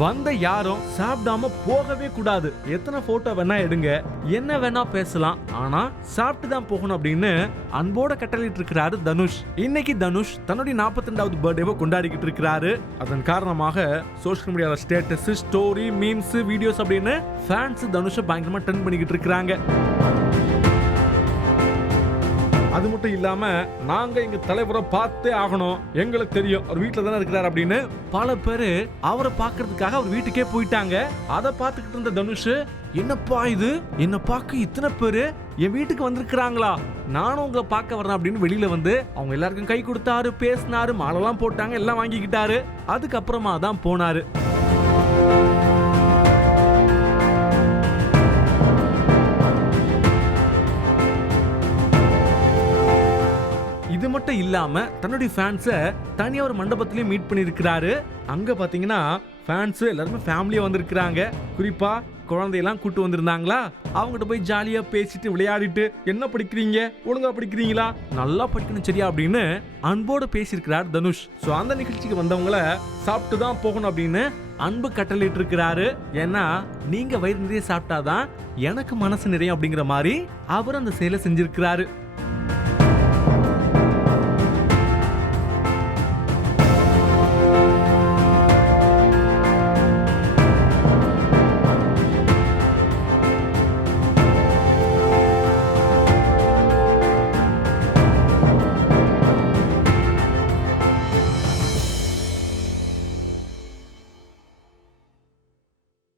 வந்த யாரும் சாப்பிடாம போகவே கூடாது. எத்தனை போட்டோ வேணா எடுங்க, என்ன வேணா பேசலாம், ஆனா சாப்பிட்டு தான் போகணும் அப்படின்னு அன்போட கட்டளையிட்டு இருக்கிறாரு தனுஷ். இன்னைக்கு தனுஷ் தன்னுடைய 42வது பர்த்டேவை கொண்டாடிக்கிட்டு இருக்கிறாரு. அதன் காரணமாக சோஷியல் மீடியால ஸ்டேட்டஸ், ஸ்டோரி, மீம்ஸ், வீடியோஸ் அப்படின்னு ஃபேன்ஸ் தனுஷை பயங்கரமா ட்ரெண்ட் பண்ணிக்கிட்டு இருக்காங்க. அது மட்டும் இல்லாம நாங்க எங்க தலைவரை பார்த்தே ஆகணும், எங்களுக்கு தெரியும் அவர் வீட்டுல தானே இருக்கிறார் அப்படின்னு பல பேரு அவரை பாக்குறதுக்காக அவர் வீட்டுக்கே போயிட்டாங்க. அதை பார்த்துக்கிட்டு இருந்த தனுஷ், என்னப்பா இது, என்ன பார்க்க இத்தனை பேரு என் வீட்டுக்கு வந்திருக்கிறாங்களா, நானும் உங்களை பார்க்க வரேன் அப்படின்னு வெளியில வந்து அவங்க எல்லாருக்கும் கை கொடுத்தாரு, பேசினாரு, மாலைலாம் போட்டாங்க, எல்லாம் வாங்கிக்கிட்டாரு. அதுக்கப்புறமா தான் போனாரு. இது மட்டும் இல்லாம தன்னுடைய ஃபேன்ஸை தனியா ஒரு மண்டபத்திலயும் மீட் பண்ணிருக்கிறாரு. அங்க பாத்தீங்கன்னா ஃபேன்ஸ் எல்லாருமே ஃபேமிலியா வந்திருக்கிறாங்க. குறிப்பா குழந்தையெல்லாம் கூட்டு வந்திருந்தாங்களா, அவங்ககிட்ட போய் ஜாலியா பேசிட்டு விளையாடிட்டு, என்ன படிக்கிறீங்க, ஒழுங்கா படிக்கிறீங்களா, நல்லா படிக்கணும் சரியா அப்படின்னு அன்போடு பேசியிருக்கிறார் தனுஷ். ஸோ அந்த நிகழ்ச்சிக்கு வந்தவங்கள சாப்பிட்டு தான் போகணும் அப்படின்னு அன்பு கட்டளையிட்டு இருக்கிறாரு. ஏன்னா நீங்க வயிறு நிறைய சாப்பிட்டாதான் எனக்கு மனசு நிறைய அப்படிங்கிற மாதிரி அவர் அந்த செயலை செஞ்சிருக்கிறாரு.